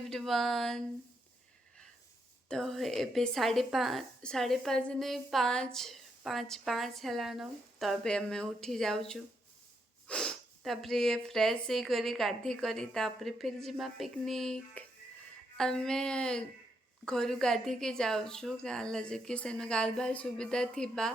Everyone. तो ए 5:30 नहीं 5:05 है तो अबे आम उठी जाऊँ तापरे फ्रेश करी गाधी करी तापरे फिर जिमा पिकनिक आमे घर गाधी के जाऊँ गाँव कि सेन गालबार सुविधा थिबा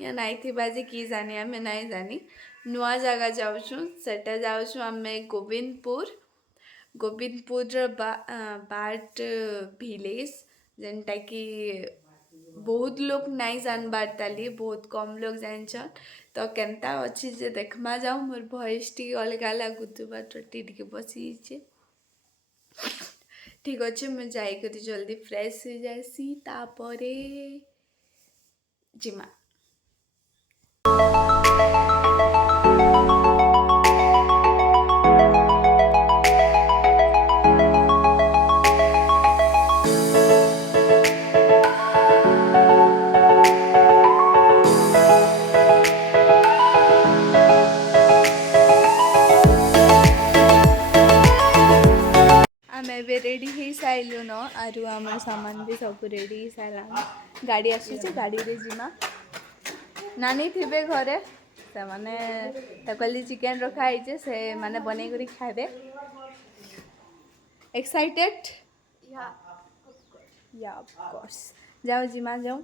या नाई थिबा जे कि जानी आमे नाई जानी नुआ जगह जाऊँ सेटा जाऊँ आमे गोविंदपुर बाट विलेज जेनटा कि बहुत लोग नहीं जानबार ताली बहुत कम लोग जानछन तो केनता अच्छी जे देखमा जाऊँ मोर भॉइस टी अलगा लगुवा तो टी बसी ठीक अच्छे मुझे जाकर जल्दी फ्रेश हो जासी तापरे जिमा रेडी हो सारू न आरु आम सामान भी सब रेडी हो सारा गाड़ी आसूचे गाड़ी रे जिमा नानी थिबे घरे से माने तकली चिकन रखाई से माने बनै करी खाबे एक्साइटेड या ऑफ कोर्स जाओ जिमा जाओ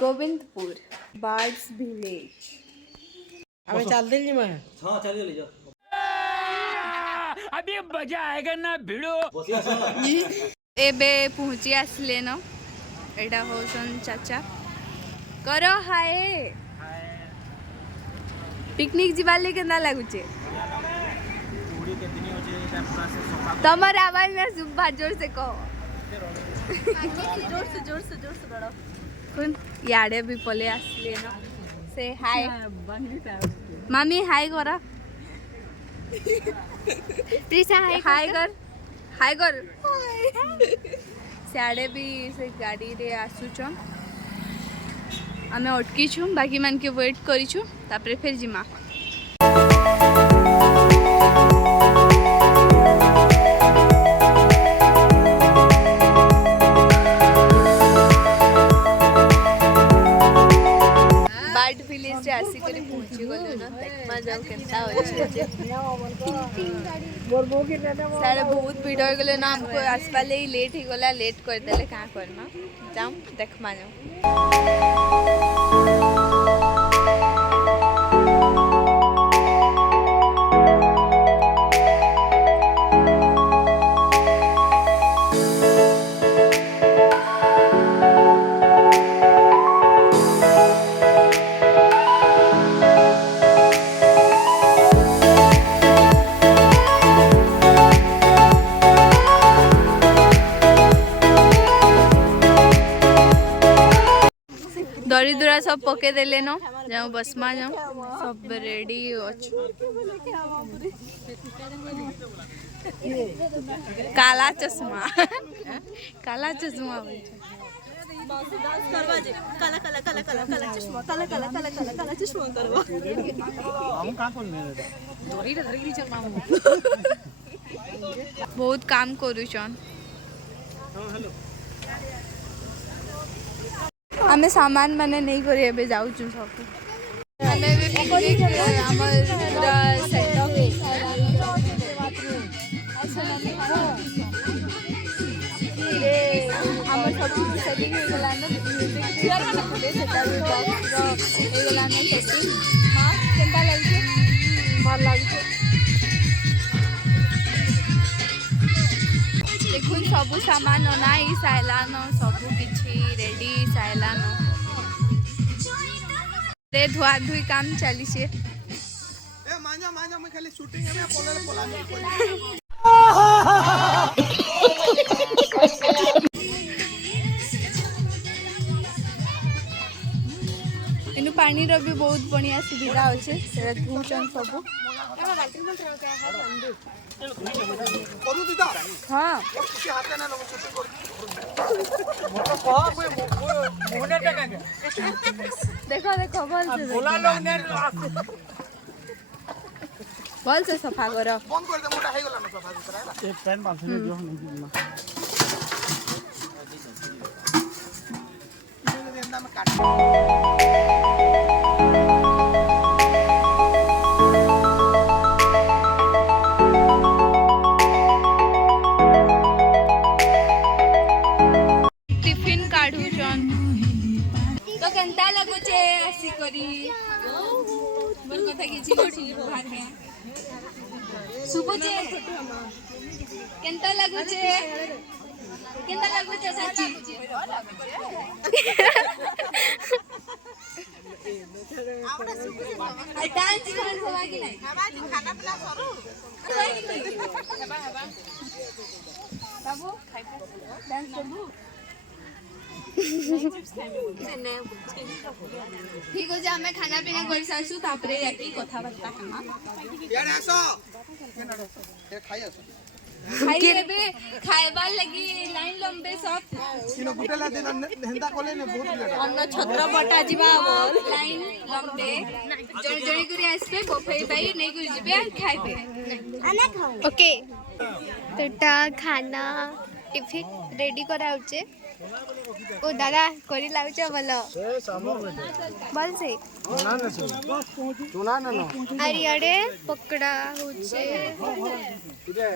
गोविंदपुर बार्ड्स विलेज अबे चल दे जिमा हां चल ले जाओ अभी मजा आएगा ना भिड़ो एबे पहुंची आसले न एटा होसन चाचा करो हाय पिकनिक जीवाले केना लागुचे तमर आवाज में सुबह जोर से कहो जोर से बड़ो कौन याडे भी पले आसले न से हाय मामी हाय करा प्रीसा हाय कर सियाड़े भी से गाड़ी रे आसुचन आमे अटकी छु बाकी मान के वेट करी छु तापरे फिर जिमा बार्ड विलेज रे आसी करी पहुंची गलो न देखमा जाऊ केनता होचे सारे बहुत भीड़ हो गले ना हमको आसपाले ही लेट ही गला लेट कर देले कहाँ करना जाऊँ देखमा जाऊँ दरी दुरा सब पके देले न जाऊँ बसमा जाऊँ सब रेडी अच्छु काला चश्मा काला चश्मा बहुत काम करूछन आमे सामान माने नहीं करी एबे जाऊ छु सब आमे भी पिकनिक हमर पूरा सेटअप रे हमर सब सेटिंग हो गेला न म्यूजिक माने सेटअप बॉक्स रो हो गेला न सेटिंग हां केनता लागै भल लागै देखुन सब सामान नाई साइलान सब किछि रेडी साइलान रे धुआ धुई काम चली छे ए मांजा मैं खाली शूटिंग में पोला इनु पानी रो भी बहुत बढ़िया सुविधा होचे से धुचन सब करू दीदा हां के हाथे ना लोग शूटिंग कर मोटो कह मोने टका देखो बोल से बोला लोग ने भल से सफा कर बंद कर दे मोटा हे गेला न सफा सुतरा एक पैन पास में जो नहीं ना देंदा में काट टिफिन काढूछन तो केनता लगुचे आसी करी मोर कथा किछि नछि बाहर में सुबुचे केनता लगुचे साची डांस कर होवा कि नहीं खाना पीना करू बाबू डांस करबू ठीक हो जा हमें खाना पीना कर सासु तापरे जाके कथा बार्ता हमा यार आसो ए खाई आसो खाई लेबे खाइबार लगी लाइन लंबे सब किलो गुटेला दिन हेंदा कोले ने बहुत लेट अन्न छत्र बटा जीवा बोल लाइन लंबे जण जणी करी आसबे बफे बाई नै करी जिबे खाइबे ओके तो खाना टिफिन रेडी कराउचे ओ दादा करी लाउचे बोलो से सामर बेटे बोल से चुना न अरियाडे पकड़ा होचे इरे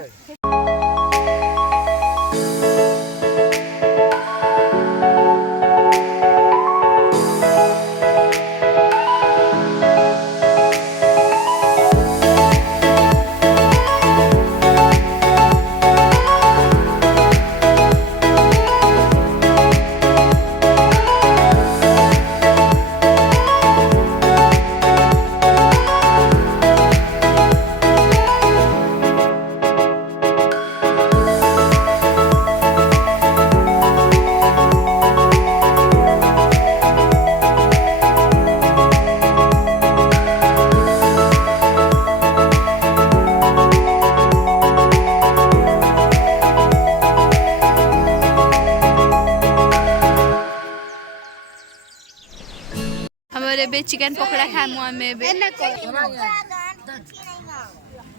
हमरे बे चिकन पकोड़ा खामु हमें बे एना को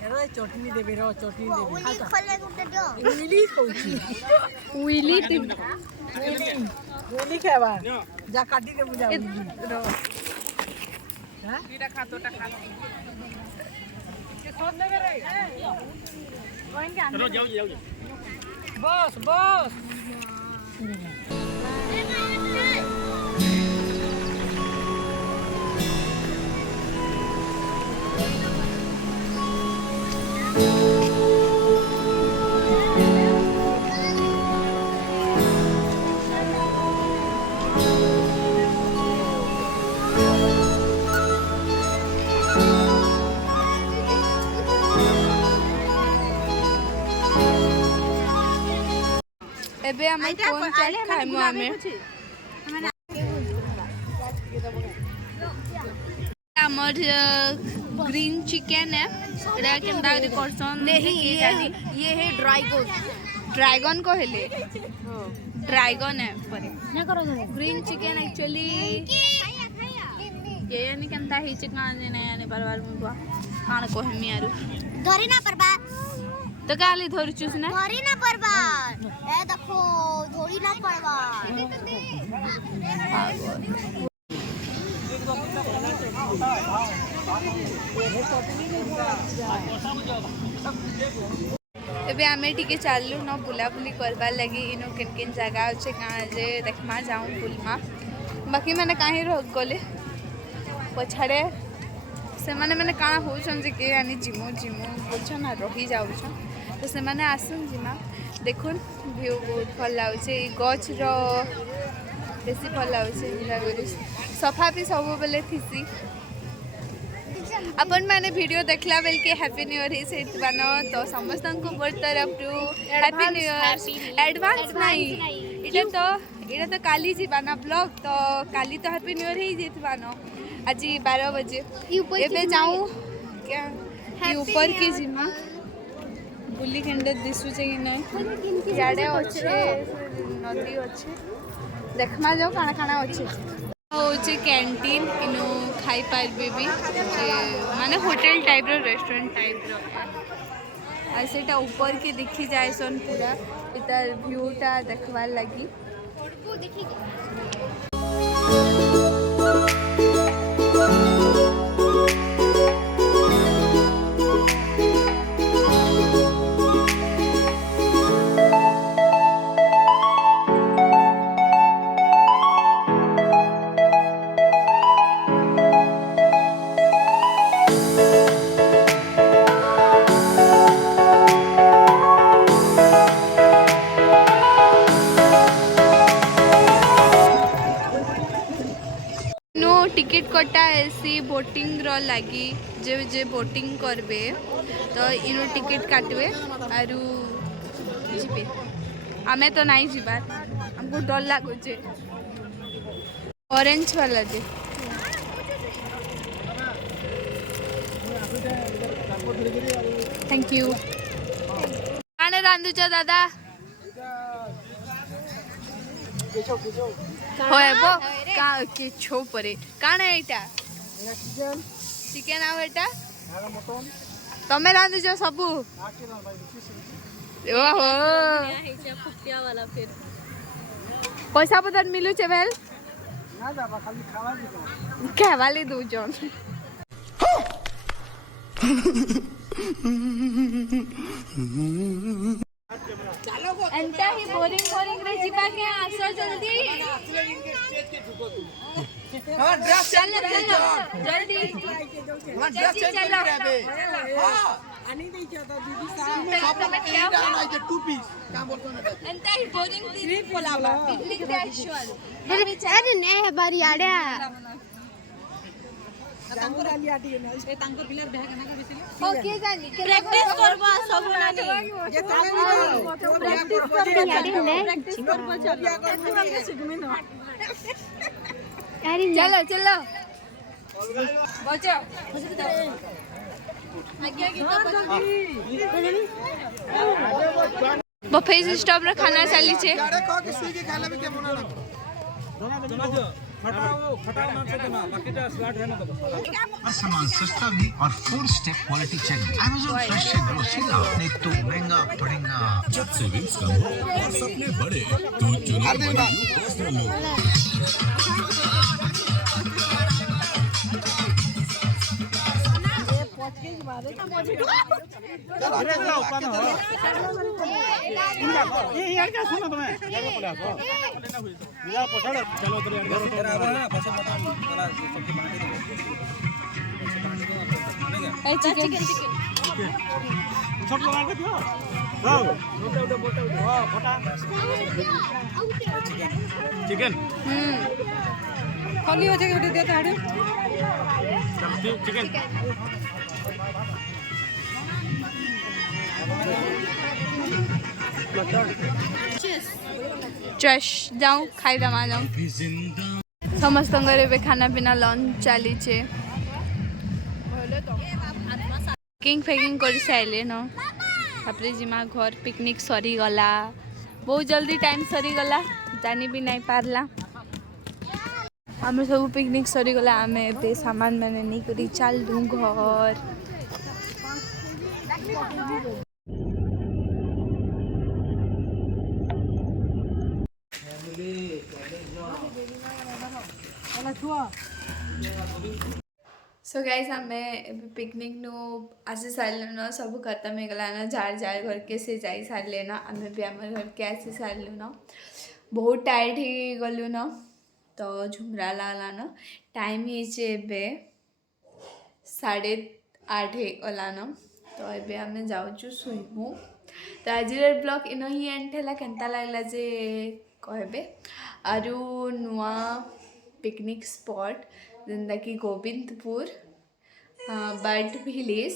एरो चटनी देबे रो चटनी देबे खोले गुटे दो इंग्लिश कहूची उइली गोली खाबा जा काटी के बुझा हां कीटा खा तोटा खा के सोच लगे रे कोइन के अंदर जाओ बस बस एबे हमें कोन चाट खाइमु हमें हमर ग्रीन चिकन है एरा केंदा रे करसन नहीं ये है ड्रैगन को हेले ड्रैगन है पर ग्रीन चिकन एक्चुअली ये यानी केंता ही चिकन ने यानी बार में बा कान को हमी आरु धरी ना परबा तो काली धरचुस ना धरी ना परबा ए देखो धरी ना परबा एबे आमे टिके चालू न बुलाबुली करबार लगी इनो किन किन जगह अच्छे कहाँ जे देखमा जाऊँ बुलमा बाकी मैंने कहीं रह गले पछाड़े से मैंने कहाँ होचन जे के यानी जिमु जिमु बोलछन ना रही जाउछन तो से मैंने आसुन जिमा देखुन व्यू बहुत भल लाउछे गछ रो बेसी भल लाउछे सफा भी सब बेले थिसी अपन मैंने वीडियो देखला बेल के हैप्पी न्यू ईयर ही से बनो तो समस्त को मोर तरफ to happy new year advance नहीं इटा तो काली जी बना ब्लॉग तो काली तो हैप्पी न्यू ईयर ही जीत बनो आज 12 बजे एबे जाऊँ क्या ये ऊपर की जिमा बुली केंडे दिसुचे कि ना याडे अच्छे नदी अच्छे देखमा जाओ काना काना अच्छे होचे कैंटीन इनो खाई पारबे भी माने होटल टाइप रो रेस्टोरेंट टाइप रो आ सेटा ऊपर के देखी जाए सन पूरा इतार व्यूटा देखवार लगी टिकेट कटा ऐसी बोटिंग रो लगी जे जे बोटिंग करबे तो इनो टिकेट काटबे आरु जीबे आमे तो नहीं जीबार हमको डर लागुचे ऑरेंज वाला दे थैंक यू काने रांधुचो दादा होय बो का के छो परे काने एटा चिकन आ बेटा तमे रांधुचो सबु ओहो पैसा पतर मिलू छे भेल खावाली दू जन एंता ही बोरिंग रे जीवा के आसो जल्दी हां ड्रेस चलो जल्दी चलो हां आनी दे छ तो दीदी साहब सब में क्या डालना है 2 पीस क्या बोलतो ना एंता ही बोरिंग ट्रिप बोलावा पिकनिक एक्चुअल अरे ने बारी आड्या तांकर आलिया दिए ना ए तांकर पिलर बेहा कना का बेसिले ओके जानी प्रैक्टिस करबा सब नानी जे प्रैक्टिस करबा चलिया कर सिखमे ना अरे चलो बचो बफे सिस्टम रे खाना चली छे गाड़े कह के सुई के खाला भी के मना ना दोना दो खटाओ नाम से देना बाकी तो स्लॉट है ना तो सामान सस्ता भी और 4 step quality check Amazon fresh से लो सीधा नहीं तो महंगा पड़ेगा जब सेविंग्स कम हो और सपने बड़े तो चुनो बनियो पर्सनल लोन अरे चलो ऊपर हो ये यार क्या सुनो तुम्हें यार पछाड़ चलो उधर यार ना पछे बता जरा सब्जी बांट दो ए चिकन छोट लगा के दियो हां उठो मोटा हां फटा चिकन खाली हो जाए दे देता है चलो चिकन ट्रश जाऊँ खाई दमा जाऊँ समस्त खाना पीना लंच चली पैकिंग फैकिंग कर सारे न तापर जिमा घर पिकनिक सरी गला बहुत जल्दी टाइम सरी गला जानी भी नहीं पारला आम सब पिकनिक सरी गला आम ए सामान मैंने नहीं करी चलू घर सो गाइस आमे पिकनिक नु आसी सारे न सब खत्म हो गला ना जार जार घर के से जाई सारे ना आमे भी आम घर के आसी सारे न बहुत टायर्ड हो गलु न तो झुमरा लाला न टाइम हिचे 8:30 गला न तो एबे आमे जाउछु सुइमु तो आज ब्लॉग इन ही एंड है केनता लागला जे कहबे आरु नुआ पिकनिक स्पॉट जेनता कि गोविंदपुर बर्ड विलेज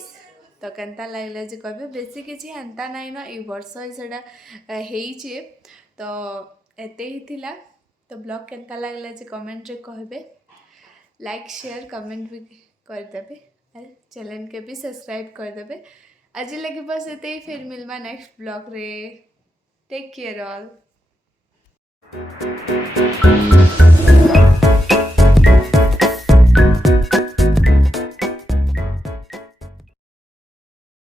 तो केनता लागला जे कहबे बेसी किछि एंता नहीं न ए वर्ष सेटा हेइचे तो एते ही थिला तो ब्लॉग केनता लागला जे कमेंट रे कहबे लाइक शेयर कमेंट भी कर देबे और चैनल के भी सब्सक्राइब कर देबे आज लगे बस एते ही फिर मिलवा नेक्स्ट ब्लॉग रे टेक केयर ऑल